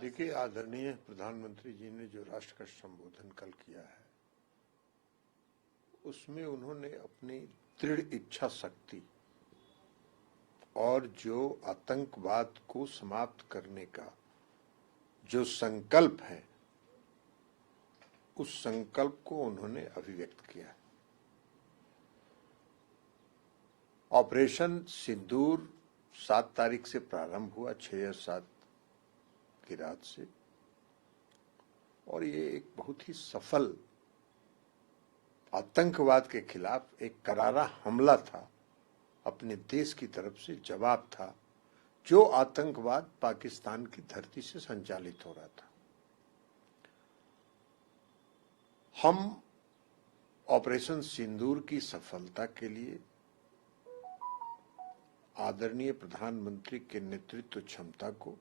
देखिए, आदरणीय प्रधानमंत्री जी ने जो राष्ट्र का संबोधन कल किया है, उसमें उन्होंने अपनी दृढ़ इच्छा शक्ति और जो आतंकवाद को समाप्त करने का जो संकल्प है, उस संकल्प को उन्होंने अभिव्यक्त किया है। ऑपरेशन सिंदूर 7 तारीख से प्रारंभ हुआ, 6 या 7 की रात से, और ये एक बहुत ही सफल आतंकवाद के खिलाफ एक करारा हमला था, अपने देश की तरफ से जवाब था, जो आतंकवाद पाकिस्तान की धरती से संचालित हो रहा था। हम ऑपरेशन सिंदूर की सफलता के लिए आदरणीय प्रधानमंत्री के नेतृत्व क्षमता को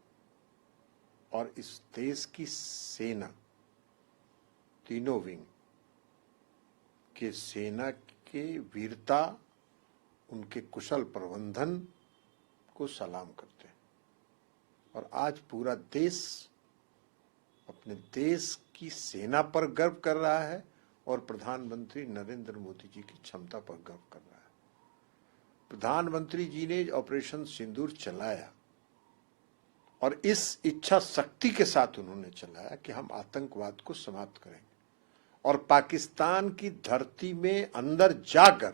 और इस देश की सेना, तीनों विंग के सेना के वीरता, उनके कुशल प्रबंधन को सलाम करते हैं। और आज पूरा देश अपने देश की सेना पर गर्व कर रहा है और प्रधानमंत्री नरेंद्र मोदी जी की क्षमता पर गर्व कर रहा है। प्रधानमंत्री जी ने ऑपरेशन सिंदूर चलाया और इस इच्छा शक्ति के साथ उन्होंने चलाया कि हम आतंकवाद को समाप्त करेंगे, और पाकिस्तान की धरती में अंदर जाकर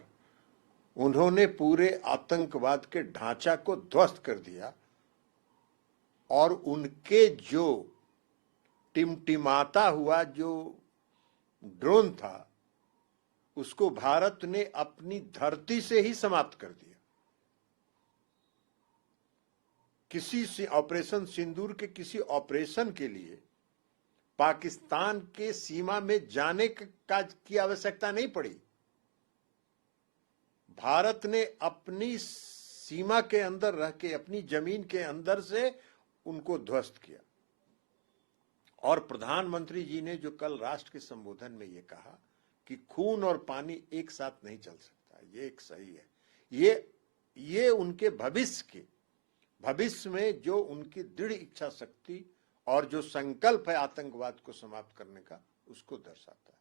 उन्होंने पूरे आतंकवाद के ढांचा को ध्वस्त कर दिया, और उनके जो टिमटिमाता हुआ जो ड्रोन था, उसको भारत ने अपनी धरती से ही समाप्त कर दिया। किसी ऑपरेशन सिंदूर के किसी ऑपरेशन के लिए पाकिस्तान के सीमा में जाने की आवश्यकता नहीं पड़ी। भारत ने अपनी सीमा के अंदर रह के, अपनी जमीन के अंदर से उनको ध्वस्त किया। और प्रधानमंत्री जी ने जो कल राष्ट्र के संबोधन में ये कहा कि खून और पानी एक साथ नहीं चल सकता, ये एक सही है। ये उनके भविष्य में जो उनकी दृढ़ इच्छा शक्ति और जो संकल्प है आतंकवाद को समाप्त करने का, उसको दर्शाता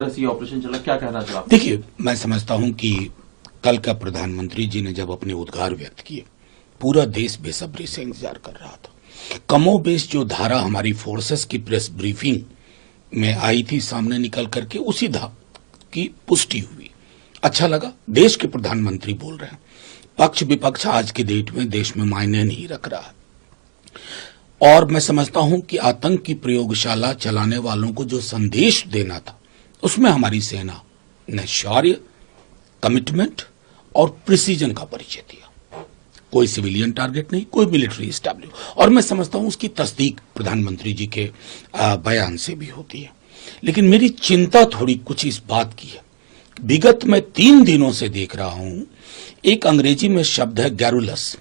है। ये ऑपरेशन चला, क्या कहना चाहते? देखिए, मैं समझता हूं कि कल का प्रधानमंत्री जी ने जब अपने उद्गार व्यक्त किए, पूरा देश बेसब्री से इंतजार कर रहा था। कमोबेश जो धारा हमारी फोर्सेस की प्रेस ब्रीफिंग में आई थी सामने निकल करके, उसी धारा की पुष्टि हुई। अच्छा लगा, देश के प्रधानमंत्री बोल रहे हैं। पक्ष विपक्ष आज के डेट में देश में मायने नहीं रख रहा है। और मैं समझता हूं कि आतंक की प्रयोगशाला चलाने वालों को जो संदेश देना था, उसमें हमारी सेना ने शौर्य, कमिटमेंट और प्रिसीजन का परिचय दिया। कोई सिविलियन टारगेट नहीं, कोई मिलिट्री एस्टैब्लिश। और मैं समझता हूं उसकी तस्दीक प्रधानमंत्री जी के बयान से भी होती है। लेकिन मेरी चिंता थोड़ी कुछ इस बात की है, विगत में 3 दिनों से देख रहा हूं, एक अंग्रेजी में शब्द है गैरुलस,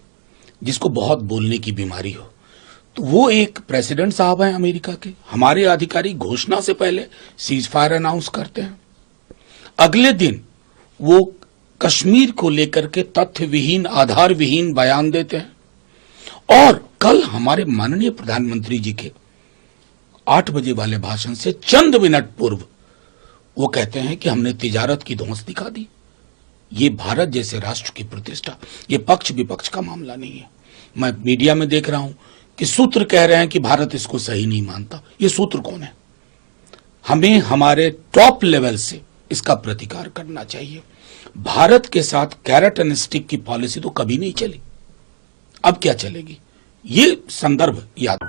जिसको बहुत बोलने की बीमारी हो। तो वो एक प्रेसिडेंट साहब हैं अमेरिका के, हमारे अधिकारी घोषणा से पहले सीज फायर अनाउंस करते हैं, अगले दिन वो कश्मीर को लेकर के तथ्य विहीन, आधार विहीन बयान देते हैं, और कल हमारे माननीय प्रधानमंत्री जी के 8 बजे वाले भाषण से चंद मिनट पूर्व वो कहते हैं कि हमने तिजारत की धौंस दिखा दी। ये भारत जैसे राष्ट्र की प्रतिष्ठा, ये पक्ष विपक्ष का मामला नहीं है। मैं मीडिया में देख रहा हूं कि सूत्र कह रहे हैं कि भारत इसको सही नहीं मानता। ये सूत्र कौन है? हमें हमारे टॉप लेवल से इसका प्रतिकार करना चाहिए। भारत के साथ कैरेट एंड स्टिक की पॉलिसी तो कभी नहीं चली, अब क्या चलेगी? ये संदर्भ याद